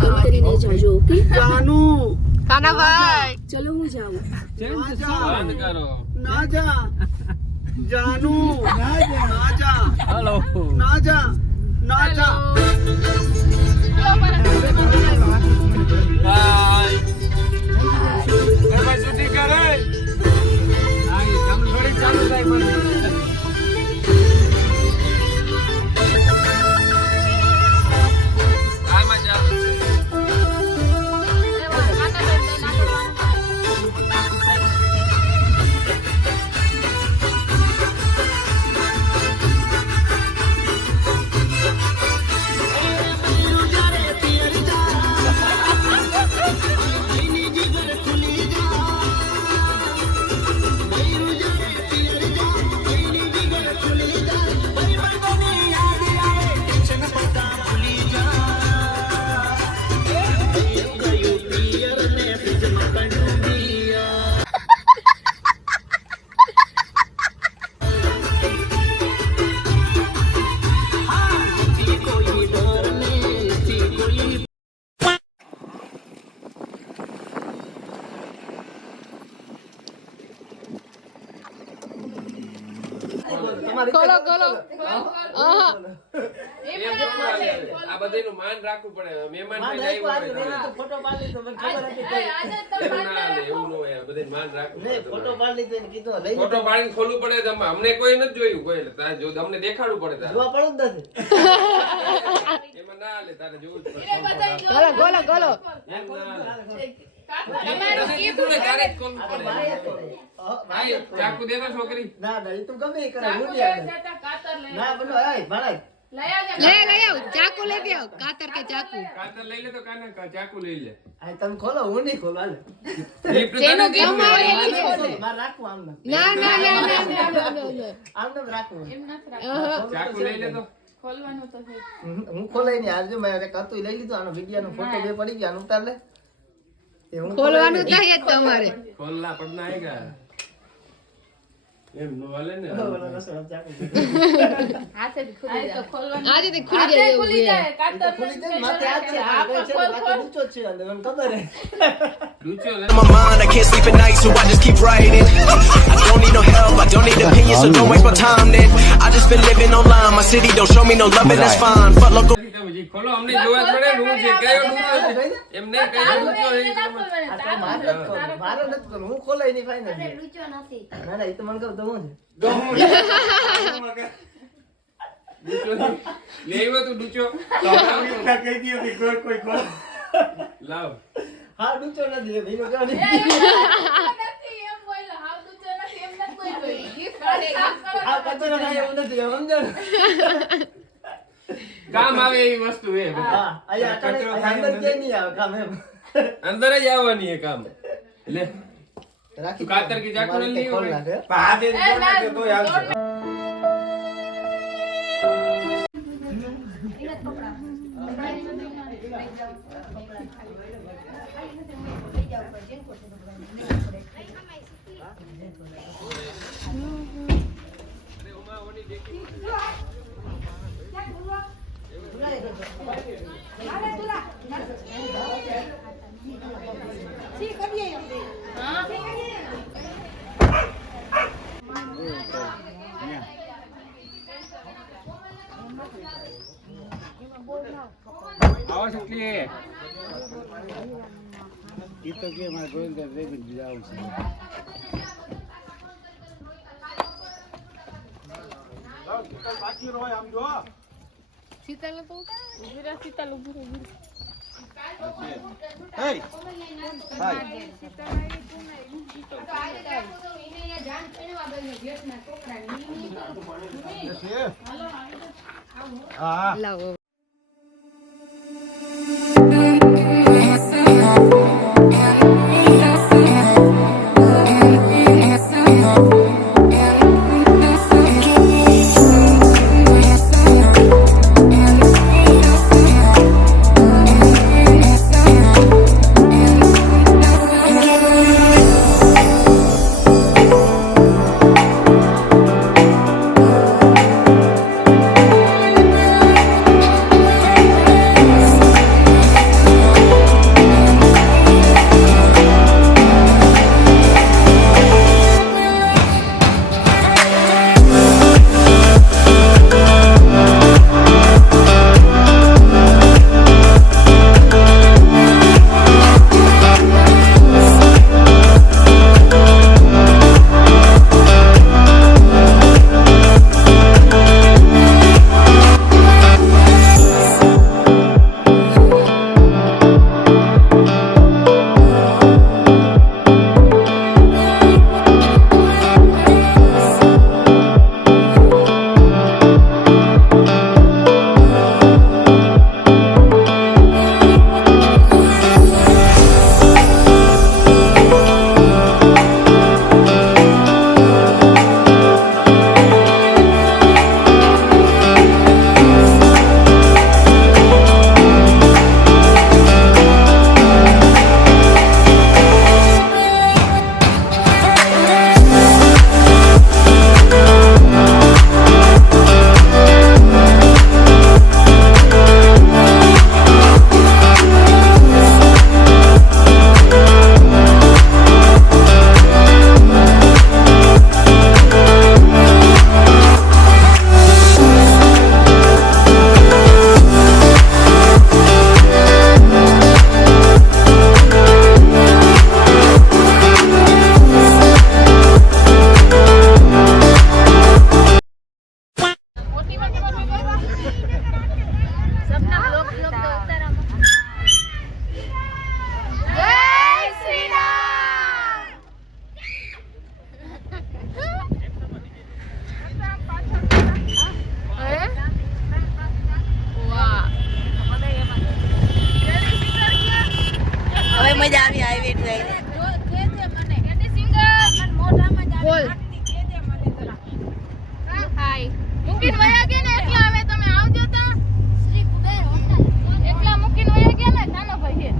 બંધ કરીને જાજો. ઓકે જાનુ કાના ભાઈ ચલો હું જાઉં. ના જા બંધ કરો. ના જા જાનુ ના જા હાલો ના જા ના જા બાય શૂટિંગ કરે ચાલુ થાય પણ આમાં ચાલુ છે ખોલો ખોલો આહા આ બધાનું માન રાખવું પડે મહેમાન ફોટો પાડી તો મને ખબર હતી એવું ન હોય બધાનું માન રાખવું પડે ફોટો પાડી તો કીધું લઈ ફોટો પાડીને ખોલવું પડે તો અમને કોઈ નથી જોયું કોઈ એટલે તારે જો અમને દેખાડવું પડે તારે જોવા પડું જ નથી એમાં ના હાલે તારે જોવું જ પડે ખોલો ખોલો ખોલો એમ ના હાલે તમારે કીધું ને તારે જ ખોલવું પડે ભાઈ ચાકુ દેતો છોકરી ના ના એ તું ગમે એ કરે હું ના બોલો એ ભાઈ લઈ આવ ચાકુ લઈ આવ કાતર કે ચાકુ કાતર લઈ લે તો કાના ચાકુ લઈ લે આ તમે ખોલો હું નહીં ખોલો હાલે જેનો કેમ આવે એ ખોલે માર રાખું આમ ના ના ના ના આમ નામ રાખું ચાકુ લઈ લે તો ખોલવાનું તો છે હું ખોલાઈ નહીં આજે મેં કાતું લઈ લીધું આનો વિડિયો નો ફોટો બે પડી ગયા ઉતાર લે એ હું ખોલવાનું થાય જ તમારે ખોલના પડના આएगा એમ નો વાલે ને હાથે ખુલી જાય તો ખોલવાનું આ રીતે ખુલી જાય એવું ખુલી જાય કાતર ખુલી જાય માથે હાથ છે બાકી ઊંચો જ છે અંદર મને ખબર હે ડૂચો લે my mind, I can't sleep at night, so I just keep writing. I don't need no help, I don't need opinions, so don't waste my time then. I just been living online, my city don't show me no love, and that's fine. Fuck local. ખોલો અમને જોવા જ પડે room છે કયો ડૂચો છે એમ નહીં કયો ડૂચો છે મારે નથી કરવું હું ખોલાઈ નહીં ફાઈનલ ના ના એ તો મને કહું તો હું છે ડૂચો લેવો તું ડૂચો કહી દીયો કે કોઈ લાવ હા ડૂચો નથી એ ભીનો કેવો નહીં નથી એમ બોલ હાવ તો નથી એમ નથી બોલ ગિફ્ટ આ કચરો થાય એવું નથી સમજો ને કામ આવે એવી વસ્તુ એ હા અહીંયા કચરો અંદર કે નહીં આવે કામ એમ અંદર જ આવવાની એ કામ લે રાખી કાતર की ચાકુ લઈ લ્યો ખોલ નાખે હાથે જોડ નાખે તોય આવશે આવો શકલી ઈ તો કે મારા ગોવિંદર દેવી જાવ છે બાકી રહો આમ જો શીતલ તો ઉભી રહે શીતલ ઉભી રહે હે હાય હા લાવો મજા આવી હાઈવે જોઈને બોલ હાય મૂકીને વયા ગયા ને એકલા હવે તમે આવજો તો એકલા મૂકીને વયા ગયા ને નાનો ભાઈ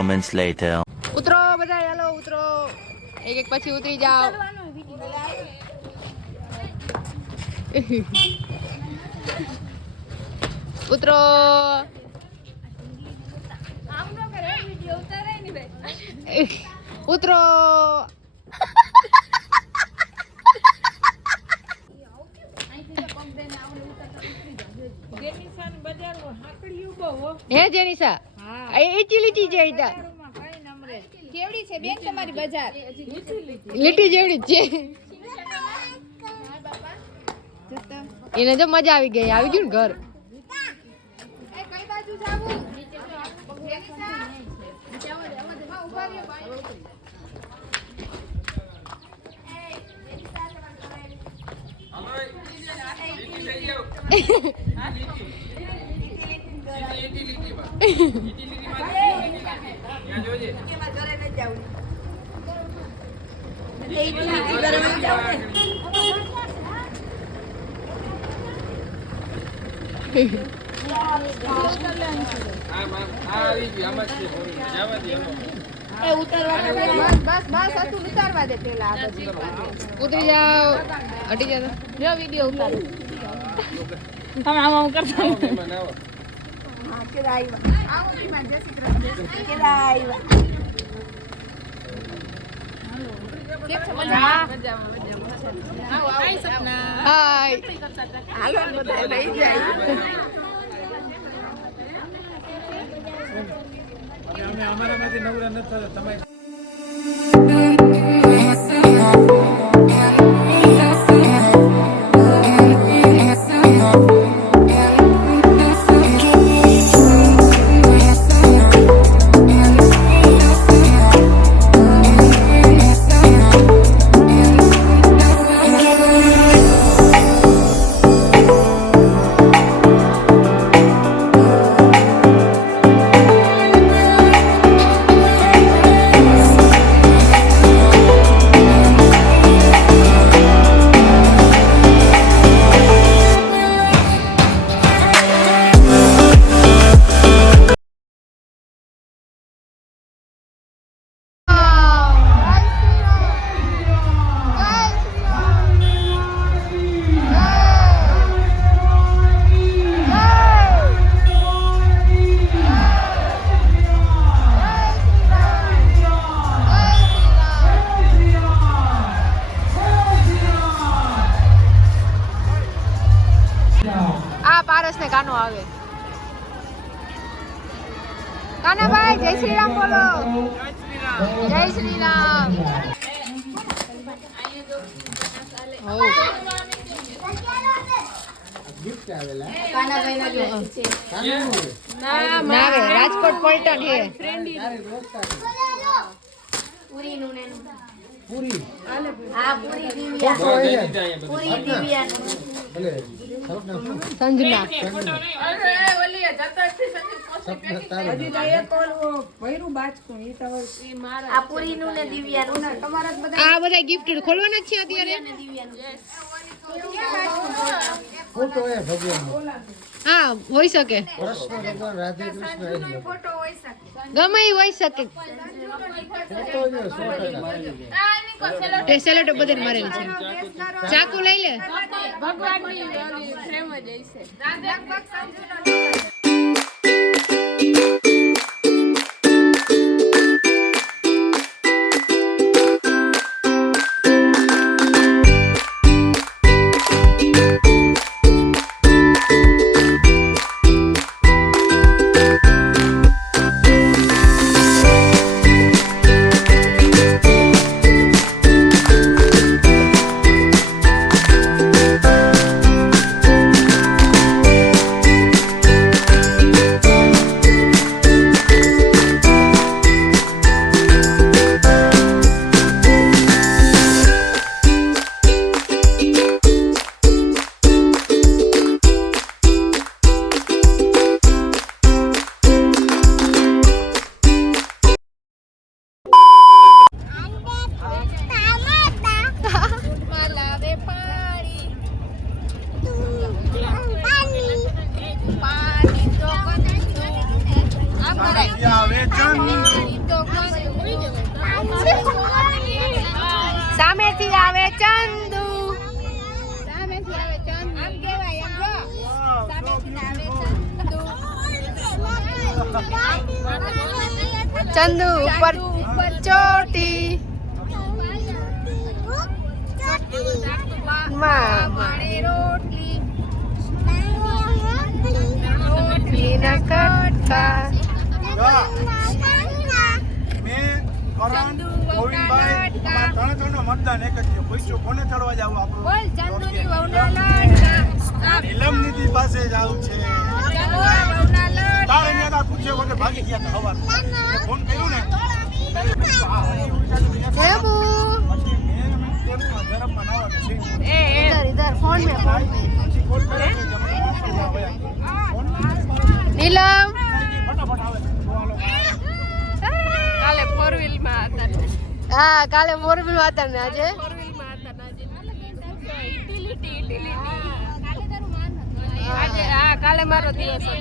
moments later. ઉતરો બધા હાલો ઉતરો એક એક પછી ઉતરી જાઓ ઉતરો ઉતરો હે જેનિસા એટી લીટી છે ઈતા કેવડી છે બેન તમારી બજાર લીટી જેવડી છે એને તો મજા આવી ગઈ આવી ગયું ને ઘર એ કઈ બાજુ જાવું ઉભા રહ્યો ભાઈ ઉતારવા દે પેલા ઉતરી જાઓ હટી જાઓ જો વિડિયો ઉતારો તમે આમ કરતા હા કેડા આવ્યા આવો ઈમાં જય શ્રી કૃષ્ણ કેડા આવ્યા કેમ છો મજા આવો આવો સપના હાય હાલો બધા લઈ જાય અમે અમારામાંથી નવરા નથી થતા તમે આવે. કાનાભાઈ જય શ્રી રામ બોલો. જય શ્રી રામ. ના રે રાજકોટ પલટન હે. સંજના આ બધા ગિફ્ટ ખોલવાના જ છે અત્યારે. હા હોઈ શકે, ગમે એ હોઈ શકે. સેલેટો બધે મારેલી છે. ચાકુ લઈ લે. ભગવાનની ફ્રેમ જ હશે. સામેથી આવે ચંદુ. સામેથી આવે ચંદુ. આમ કહેવાય એમ જો. સામેથી આવે ચંદુ. ચંદુ ઉપર ચોટી. મારી રોટલી રોટલી ના કટકા. મતદાન એક જ છે. પૂછ્યું કોને ચડવા જાવ આપણું? બોલ ચંદુની વહુના લાડકા. નીલમનિધિ પાસે જાવ છે. ચંદુના વહુના લાડકા. તારે ન્યા પૂછ્યો વગર ભાગી ગયા હતા હવાર. ફોન કર્યું ને કેબુ પછી મેં ઝડપમાં નાવાનું છે. इधर फोन में પછી કોલ કર્યો કે नीलम ફટાફટ આવે છે. કાલે 4 વ્હીલ માં હતા. હા કાલે 4 વ્હીલ માં હતા ને આજે 4 વ્હીલ માં હતા ને આજે હા કાલે મારો દિવસ હતો.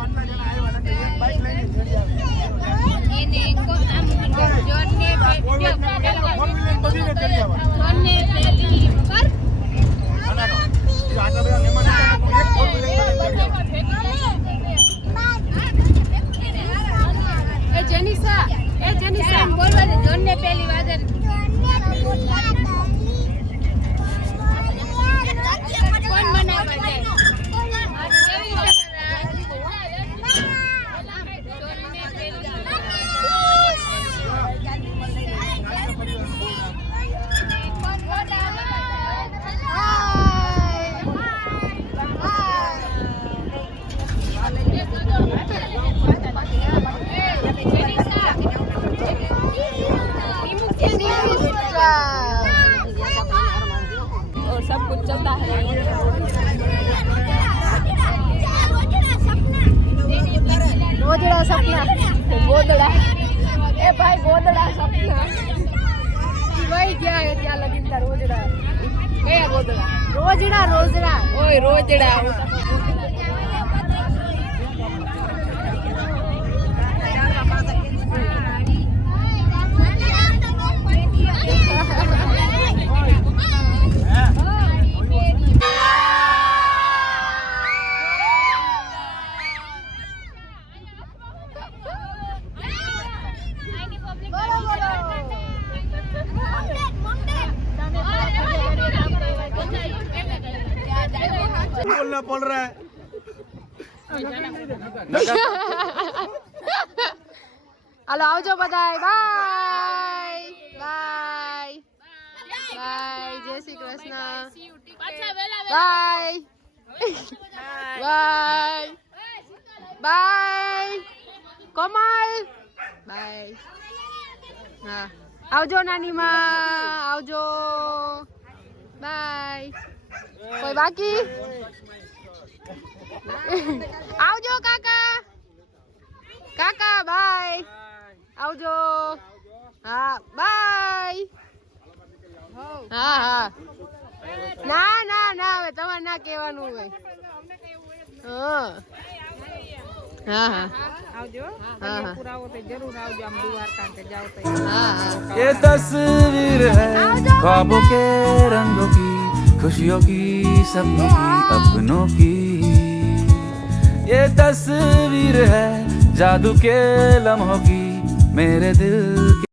આટલા જણા આવ્યા ને એક બાઈક લઈને ચડી આવે. એને આમ જોરને બધીને ચડી આવે. જોરને પેલી પર આટલા બધા મહેમાન હતા એક ફોર વ્હીલર ચડી આવે. એ જેનિસા બોલવા દે જોરને પેલી વાદન કોણ મનાવવા જાય. और सब कुछ चलता है. गोदड़ा सपना गोदड़ा ए भाई गोदड़ा सपना वही क्या है क्या लगी था रोजड़ा क्या गोदड़ा रोजड़ा रोजड़ा ओए रोजड़ा बोल रहा है હાલો આવજો બધાય. Bye bye bye. જય Shri Krishna. Bye bye bye. Komal bye. હા આવજો નાની માં, આવજો. બાય. કોઈ બાકી? આવજો કાકા. કાકા બાય. આવજો. હા બાય. હા હા. ના ના ના હવે તમારે ના કહેવાનું હોય. હા હા હા આવજો. પુરાવો તો જરૂર આવજો. આમ દ્વારકા કે જાવ તો. હા હા. ये तस्वीर है ख्वाबों के रंगों की, खुशियों की, सपनों की, अपनों की. ये तस्वीर है जादू के लम्हों की, मेरे दिल की.